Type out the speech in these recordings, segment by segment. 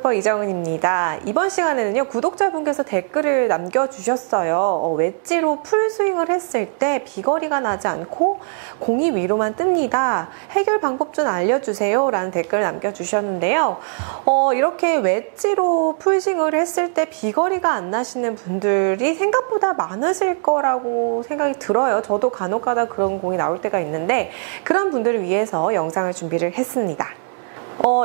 골퍼 이정은입니다. 이번 시간에는요, 구독자분께서 댓글을 남겨주셨어요. 웨지로 풀스윙을 했을 때 비거리가 나지 않고 공이 위로만 뜹니다. 해결 방법 좀 알려주세요. 라는 댓글을 남겨주셨는데요. 이렇게 웨지로 풀스윙을 했을 때 비거리가 안 나시는 분들이 생각보다 많으실 거라고 생각이 들어요. 저도 간혹 가다 그런 공이 나올 때가 있는데, 그런 분들을 위해서 영상을 준비를 했습니다.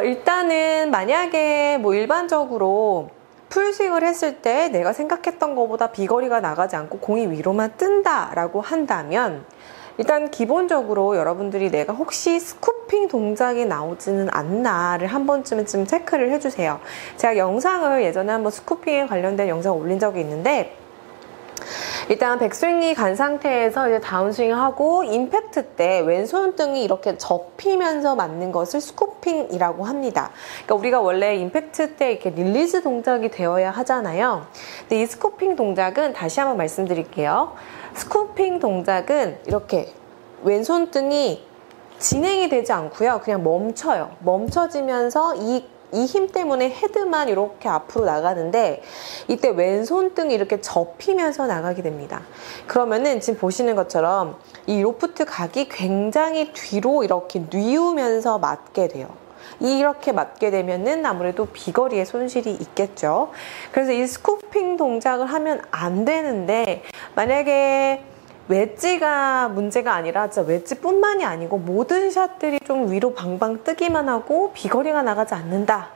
일단은 만약에 일반적으로 풀스윙을 했을 때 내가 생각했던 것보다 비거리가 나가지 않고 공이 위로만 뜬다라고 한다면, 일단 기본적으로 여러분들이 내가 혹시 스쿠핑 동작이 나오지는 않나를 한 번쯤은 체크를 해주세요. 제가 영상을 예전에 한번 스쿠핑에 관련된 영상을 올린 적이 있는데, 일단 백스윙이 간 상태에서 이제 다운스윙하고 임팩트 때 왼손등이 이렇게 접히면서 맞는 것을 스쿠핑이라고 합니다. 그러니까 우리가 원래 임팩트 때 이렇게 릴리즈 동작이 되어야 하잖아요. 근데 이 스쿠핑 동작은 다시 한번 말씀드릴게요. 스쿠핑 동작은 이렇게 왼손등이 진행이 되지 않고요. 그냥 멈춰요. 멈춰지면서 이 힘 때문에 헤드만 이렇게 앞으로 나가는데, 이때 왼손등이 이렇게 접히면서 나가게 됩니다. 그러면은 지금 보시는 것처럼 이 로프트 각이 굉장히 뒤로 이렇게 뉘우면서 맞게 돼요. 이렇게 맞게 되면은 아무래도 비거리의 손실이 있겠죠. 그래서 이 스쿠핑 동작을 하면 안 되는데, 만약에 웨지가 문제가 아니라 진짜 웨지뿐만이 아니고 모든 샷들이 좀 위로 방방 뜨기만 하고 비거리가 나가지 않는다,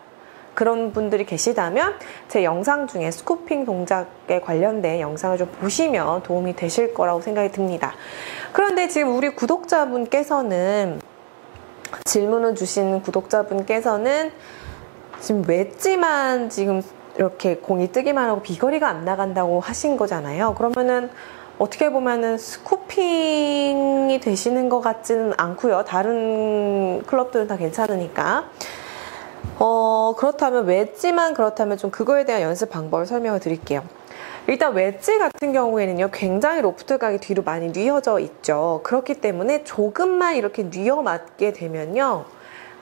그런 분들이 계시다면 제 영상 중에 스쿠핑 동작에 관련된 영상을 좀 보시면 도움이 되실 거라고 생각이 듭니다. 그런데 지금 우리 구독자분께서는, 질문을 주신 구독자분께서는 지금 웨지만 지금 이렇게 공이 뜨기만 하고 비거리가 안 나간다고 하신 거잖아요. 그러면은 어떻게 보면은 스쿠핑이 되시는 것 같지는 않고요. 다른 클럽들은 다 괜찮으니까. 그렇다면 웨지만 그렇다면 좀 그거에 대한 연습 방법을 설명을 드릴게요. 일단 웨지 같은 경우에는요, 굉장히 로프트 각이 뒤로 많이 뉘어져 있죠. 그렇기 때문에 조금만 이렇게 뉘어 맞게 되면요,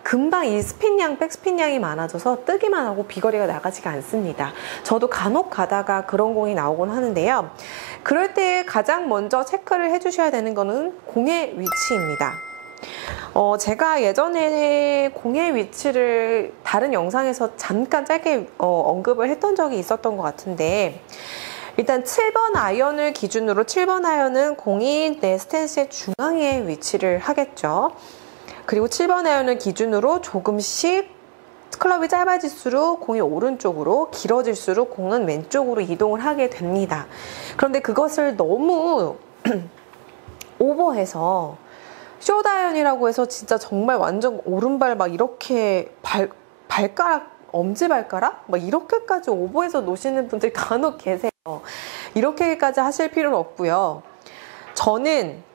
금방 이 스핀량, 백스핀량이 많아져서 뜨기만 하고 비거리가 나가지가 않습니다. 저도 간혹 가다가 그런 공이 나오곤 하는데요. 그럴 때 가장 먼저 체크를 해주셔야 되는 거는 공의 위치입니다. 제가 예전에 공의 위치를 다른 영상에서 잠깐 짧게 언급을 했던 적이 있었던 것 같은데, 일단 7번 아이언을 기준으로, 7번 아이언은 공이 내 스탠스의 중앙에 위치를 하겠죠. 그리고 7번 아이언을 기준으로 조금씩 클럽이 짧아질수록 공이 오른쪽으로, 길어질수록 공은 왼쪽으로 이동을 하게 됩니다. 그런데 그것을 너무 오버해서 숏아이언이라고 해서 진짜 정말 완전 오른발 막 이렇게 발가락, 엄지발가락? 막 이렇게까지 오버해서 놓으시는 분들이 간혹 계세요. 이렇게까지 하실 필요는 없고요. 저는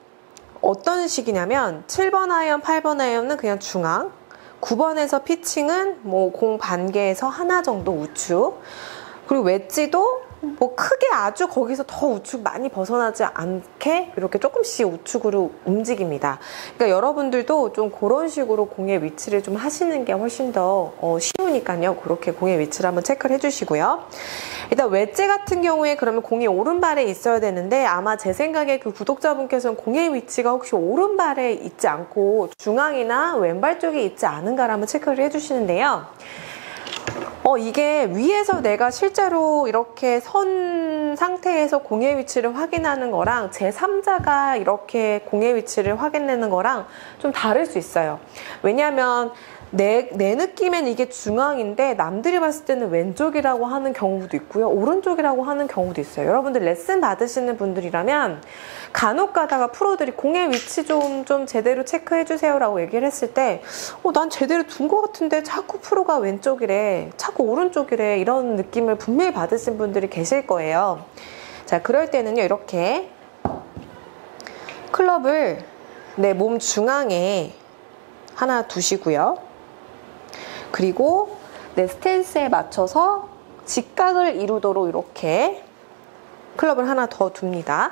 어떤 식이냐면 7번 아이언, 8번 아이언은 그냥 중앙, 9번에서 피칭은 공 반개에서 하나 정도 우측, 그리고 웨지도 크게 아주 거기서 더 우측 많이 벗어나지 않게 이렇게 조금씩 우측으로 움직입니다. 그러니까 여러분들도 좀 그런 식으로 공의 위치를 좀 하시는 게 훨씬 더 쉬우니까요. 그렇게 공의 위치를 한번 체크를 해주시고요. 일단 웨지 같은 경우에 그러면 공이 오른발에 있어야 되는데, 아마 제 생각에 그 구독자분께서는 공의 위치가 혹시 오른발에 있지 않고 중앙이나 왼발 쪽에 있지 않은가를 한번 체크를 해주시는데요. 이게 위에서 내가 실제로 이렇게 선 상태에서 공의 위치를 확인하는 거랑 제3자가 이렇게 공의 위치를 확인하는 거랑 좀 다를 수 있어요. 왜냐하면 내 느낌엔 이게 중앙인데 남들이 봤을 때는 왼쪽이라고 하는 경우도 있고요, 오른쪽이라고 하는 경우도 있어요. 여러분들 레슨 받으시는 분들이라면 간혹 가다가 프로들이 공의 위치 좀 제대로 체크해 주세요 라고 얘기를 했을 때, 난 제대로 둔 것 같은데 자꾸 프로가 왼쪽이래, 자꾸 오른쪽이래, 이런 느낌을 분명히 받으신 분들이 계실 거예요. 자, 그럴 때는요, 이렇게 클럽을 내 몸 중앙에 하나 두시고요. 그리고 내 스탠스에 맞춰서 직각을 이루도록 이렇게 클럽을 하나 더 둡니다.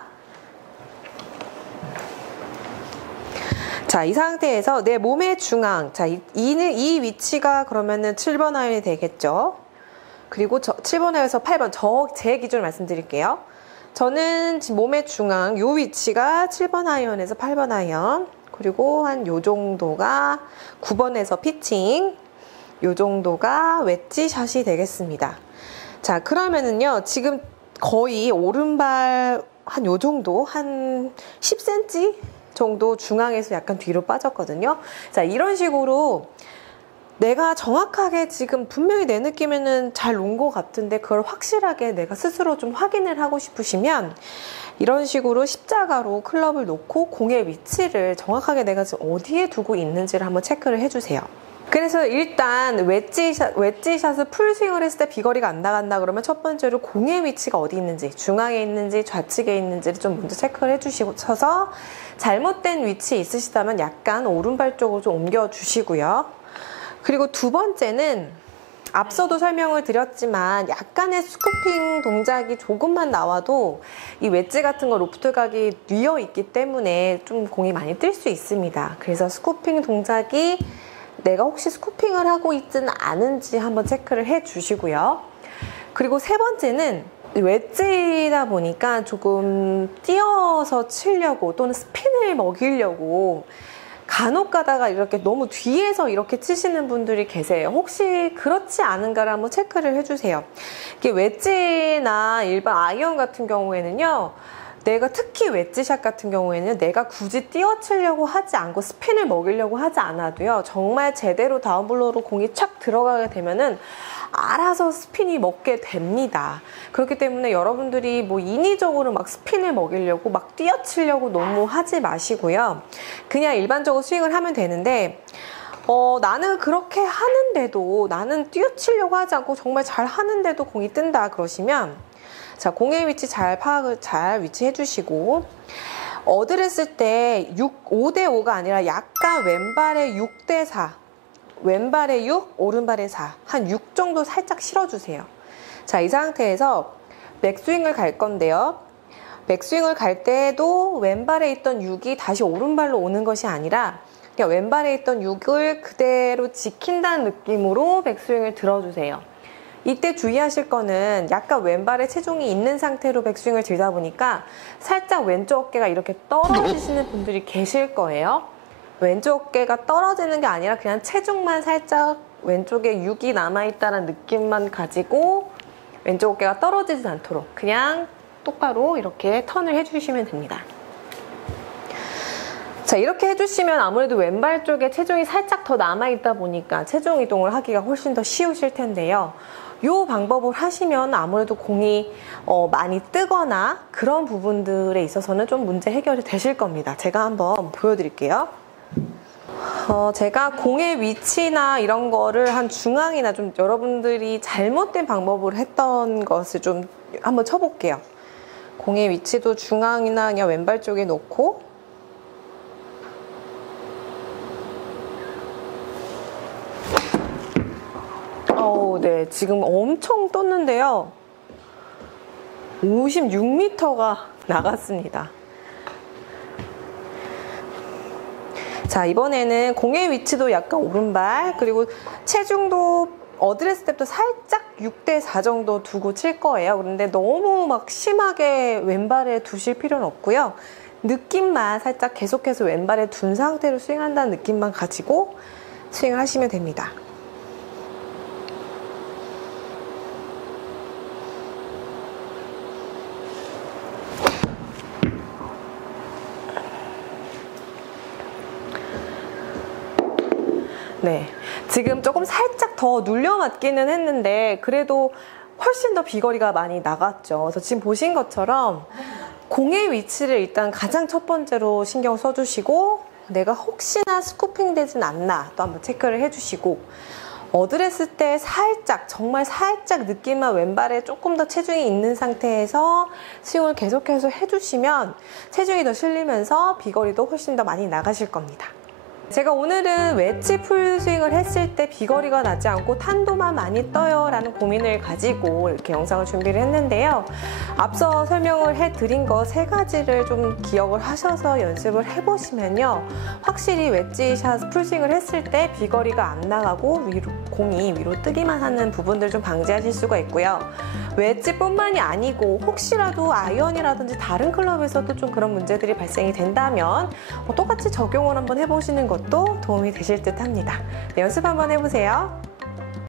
자, 이 상태에서 내 몸의 중앙, 자, 이 위치가 그러면은 7번 아이언이 되겠죠. 그리고 7번 아이언에서 8번, 제 기준을 말씀드릴게요. 저는 지금 몸의 중앙, 요 위치가 7번 아이언에서 8번 아이언, 그리고 한 요 정도가 9번에서 피칭, 요 정도가 웨지 샷이 되겠습니다. 자, 그러면은요, 지금 거의 오른발 한 요 정도, 한 10cm 정도 중앙에서 약간 뒤로 빠졌거든요. 자, 이런 식으로 내가 정확하게 지금 분명히 내 느낌에는 잘 놓은 것 같은데 그걸 확실하게 내가 스스로 좀 확인을 하고 싶으시면 이런 식으로 십자가로 클럽을 놓고 공의 위치를 정확하게 내가 지금 어디에 두고 있는지를 한번 체크를 해주세요. 그래서 일단 웨지샷을 풀스윙을 했을 때 비거리가 안 나간다 그러면 첫 번째로 공의 위치가 어디 있는지, 중앙에 있는지 좌측에 있는지를 좀 먼저 체크를 해주셔서 잘못된 위치에 있으시다면 약간 오른발 쪽으로 좀 옮겨주시고요. 그리고 두 번째는 앞서도 설명을 드렸지만 약간의 스쿠핑 동작이 조금만 나와도 이 웨지 같은 거 로프트 각이 뉘어 있기 때문에 좀 공이 많이 뜰 수 있습니다. 그래서 스쿠핑 동작이 내가 혹시 스쿠핑을 하고 있지는 않은지 한번 체크를 해 주시고요. 그리고 세 번째는 웨지다 보니까 조금 띄어서 치려고 또는 스핀을 먹이려고 간혹 가다가 이렇게 너무 뒤에서 이렇게 치시는 분들이 계세요. 혹시 그렇지 않은가를 한번 체크를 해주세요. 이게 웨지나 일반 아이언 같은 경우에는요, 내가 특히 웨지샷 같은 경우에는 내가 굳이 띄어치려고 하지 않고 스핀을 먹이려고 하지 않아도요, 정말 제대로 다운블로우로 공이 착 들어가게 되면은 알아서 스핀이 먹게 됩니다. 그렇기 때문에 여러분들이 뭐 인위적으로 막 스핀을 먹이려고 막 띄어치려고 너무 하지 마시고요. 그냥 일반적으로 스윙을 하면 되는데 나는 그렇게 하는데도, 나는 띄어치려고 하지 않고 정말 잘 하는데도 공이 뜬다 그러시면, 자, 공의 위치 잘 파악을 잘 위치해 주시고, 어드레스 때 5대5가 아니라 약간 왼발에 6대4, 왼발에 6, 오른발에 4, 한 6 정도 살짝 실어주세요. 자, 이 상태에서 백스윙을 갈 건데요. 백스윙을 갈 때도 왼발에 있던 6이 다시 오른발로 오는 것이 아니라 그냥 왼발에 있던 6을 그대로 지킨다는 느낌으로 백스윙을 들어주세요. 이때 주의하실 거는 약간 왼발에 체중이 있는 상태로 백스윙을 들다 보니까 살짝 왼쪽 어깨가 이렇게 떨어지시는 분들이 계실 거예요. 왼쪽 어깨가 떨어지는 게 아니라 그냥 체중만 살짝 왼쪽에 6이 남아있다는 느낌만 가지고 왼쪽 어깨가 떨어지지 않도록 그냥 똑바로 이렇게 턴을 해주시면 됩니다. 자, 이렇게 해주시면 아무래도 왼발 쪽에 체중이 살짝 더 남아있다 보니까 체중 이동을 하기가 훨씬 더 쉬우실 텐데요. 이 방법을 하시면 아무래도 공이 많이 뜨거나 그런 부분들에 있어서는 좀 문제 해결이 되실 겁니다. 제가 한번 보여드릴게요. 제가 공의 위치나 이런 거를 한 중앙이나 좀 여러분들이 잘못된 방법으로 했던 것을 좀 한번 쳐볼게요. 공의 위치도 중앙이나 그냥 왼발 쪽에 놓고, 네, 지금 엄청 떴는데요. 56m가 나갔습니다. 자, 이번에는 공의 위치도 약간 오른발, 그리고 체중도 어드레스 때부터 살짝 6대4 정도 두고 칠 거예요. 그런데 너무 막 심하게 왼발에 두실 필요는 없고요. 느낌만 살짝 계속해서 왼발에 둔 상태로 스윙한다는 느낌만 가지고 스윙을 하시면 됩니다. 네, 지금 조금 살짝 더 눌려 맞기는 했는데 그래도 훨씬 더 비거리가 많이 나갔죠. 그래서 지금 보신 것처럼 공의 위치를 일단 가장 첫 번째로 신경 써주시고, 내가 혹시나 스쿠핑 되진 않나 또 한번 체크를 해주시고, 어드레스 때 살짝, 정말 살짝 느낌만 왼발에 조금 더 체중이 있는 상태에서 스윙을 계속해서 해주시면 체중이 더 실리면서 비거리도 훨씬 더 많이 나가실 겁니다. 제가 오늘은 웨지 풀스윙을 했을 때 비거리가 나지 않고 탄도만 많이 떠요 라는 고민을 가지고 이렇게 영상을 준비를 했는데요. 앞서 설명을 해드린 거 3가지를 좀 기억을 하셔서 연습을 해보시면요, 확실히 웨지샷 풀스윙을 했을 때 비거리가 안 나가고 공이 위로 뜨기만 하는 부분들 좀 방지하실 수가 있고요. 웨지뿐만이 아니고 혹시라도 아이언이라든지 다른 클럽에서도 좀 그런 문제들이 발생이 된다면 똑같이 적용을 한번 해보시는 것도 도움이 되실 듯 합니다. 네, 연습 한번 해보세요.